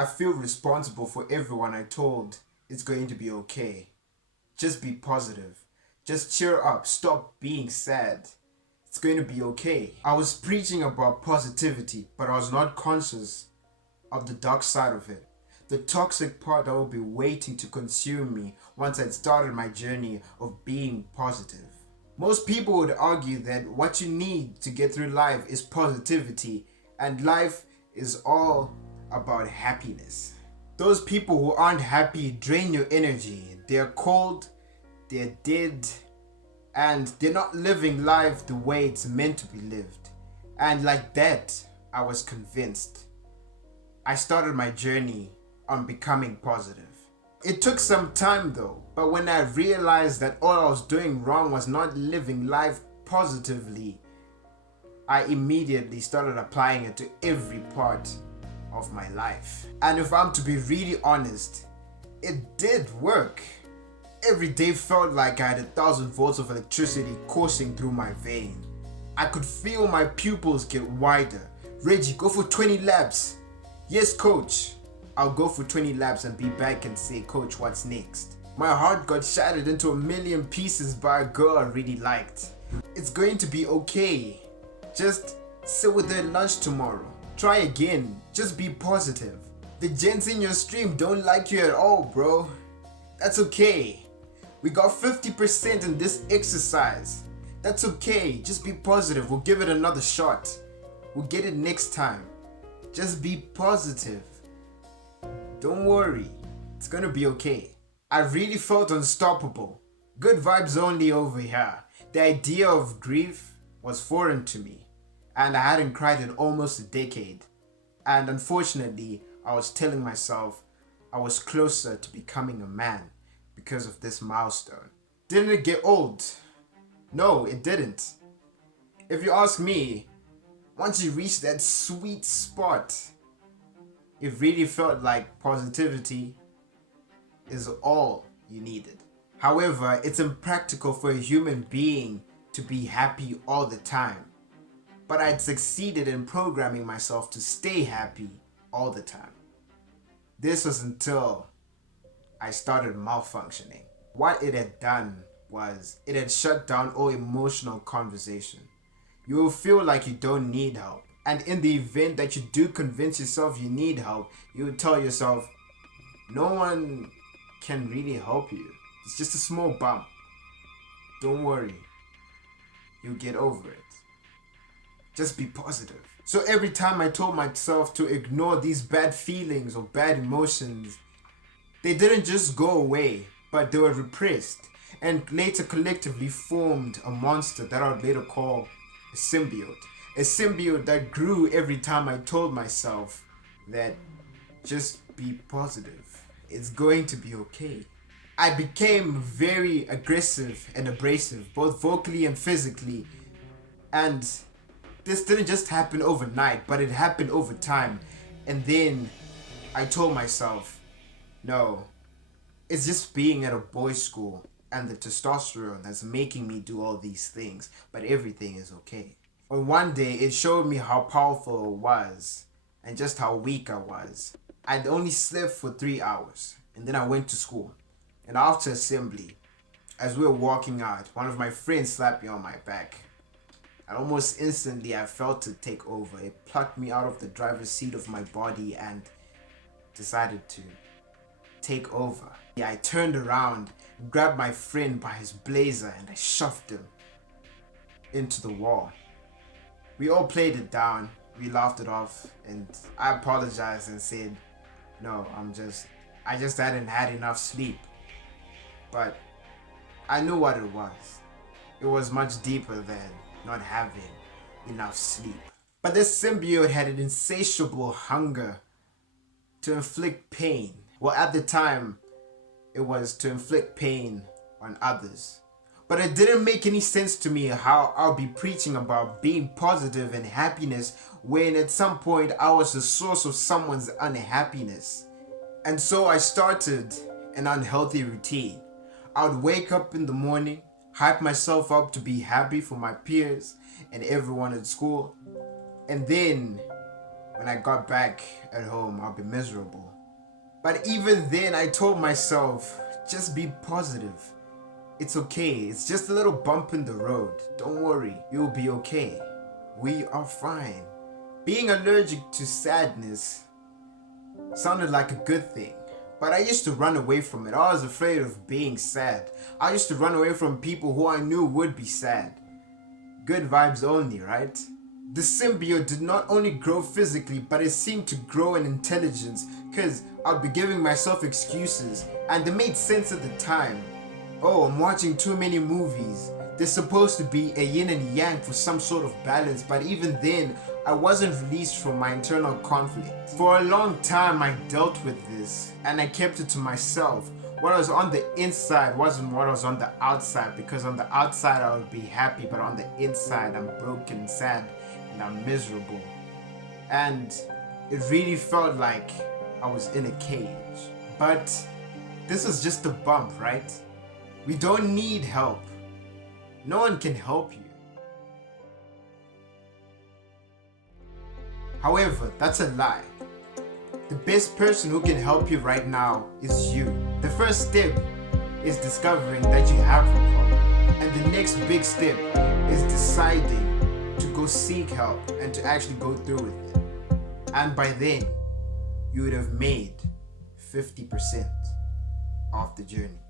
I feel responsible for everyone I told it's going to be okay. Just be positive. Just cheer up. Stop being sad. It's going to be okay. I was preaching about positivity, but I was not conscious of the dark side of it. The toxic part that will be waiting to consume me once I'd started my journey of being positive. Most people would argue that what you need to get through life is positivity, and life is all about happiness. Those people who aren't happy drain your energy. They're cold, they're dead, and they're not living life the way it's meant to be lived. And like that, I was convinced. I started my journey on becoming positive. It took some time though, but when I realized that all I was doing wrong was not living life positively, I immediately started applying it to every part of my life. And if I'm to be really honest, it did work. Every day felt like I had 1,000 volts of electricity coursing through my vein. I could feel my pupils get wider. Reggie, go for 20 laps. Yes, coach. I'll go for 20 laps and be back and say, coach, what's next? My heart got shattered into a million pieces by a girl I really liked. It's going to be okay. Just sit with her at lunch tomorrow. Try again. Just be positive. The gents in your stream don't like you at all, bro. That's okay. We got 50% in this exercise. That's okay. Just be positive. We'll give it another shot. We'll get it next time. Just be positive. Don't worry. It's gonna be okay. I really felt unstoppable. Good vibes only over here. The idea of grief was foreign to me, and I hadn't cried in almost a decade. And unfortunately, I was telling myself I was closer to becoming a man because of this milestone. Didn't it get old? No, it didn't. If you ask me, once you reach that sweet spot, it really felt like positivity is all you needed. However, it's impractical for a human being to be happy all the time. But I'd succeeded in programming myself to stay happy all the time. This was until I started malfunctioning. What it had done was it had shut down all emotional conversation. You will feel like you don't need help. And in the event that you do convince yourself you need help, you will tell yourself, no one can really help you. It's just a small bump. Don't worry. You'll get over it. Just be positive. So every time I told myself to ignore these bad feelings or bad emotions, they didn't just go away, but they were repressed and later collectively formed a monster that I would later call a symbiote. A symbiote that grew every time I told myself that just be positive. It's going to be okay. I became very aggressive and abrasive, both vocally and physically. And this didn't just happen overnight, but it happened over time. And then I told myself, no, it's just being at a boys' school and the testosterone that's making me do all these things, but everything is okay. On one day, it showed me how powerful it was and just how weak I was. I'd only slept for 3 hours and then I went to school. And after assembly, as we were walking out, one of my friends slapped me on my back. And almost instantly, I felt it take over. It plucked me out of the driver's seat of my body and decided to take over. I turned around, grabbed my friend by his blazer, and I shoved him into the wall. We all played it down, we laughed it off, and I apologized and said, no, I just hadn't had enough sleep. But I knew what it was. It was much deeper than not having enough sleep. But this symbiote had an insatiable hunger to inflict pain. Well, at the time, it was to inflict pain on others. But it didn't make any sense to me how I'll be preaching about being positive and happiness when at some point I was the source of someone's unhappiness. And so I started an unhealthy routine. I would wake up in the morning, hype myself up to be happy for my peers and everyone at school. And then when I got back at home, I'll be miserable. But even then, I told myself, just be positive. It's okay, it's just a little bump in the road. Don't worry, you'll be okay. We are fine. Being allergic to sadness sounded like a good thing, but I used to run away from it. I was afraid of being sad. I used to run away from people who I knew would be sad. Good vibes only, right? The symbiote did not only grow physically, but it seemed to grow in intelligence, because I'd be giving myself excuses, and they made sense at the time. Oh, I'm watching too many movies. There's supposed to be a yin and yang for some sort of balance, but even then, I wasn't released from my internal conflict. For a long time, I dealt with this, and I kept it to myself. What was on the inside wasn't what was on the outside, because on the outside I would be happy, but on the inside I'm broken and sad and I'm miserable. And it really felt like I was in a cage. But this is just a bump, right? We don't need help. No one can help you. However, that's a lie. The best person who can help you right now is you. The first step is discovering that you have a problem. And the next big step is deciding to go seek help and to actually go through with it. And by then, you would have made 50% of the journey.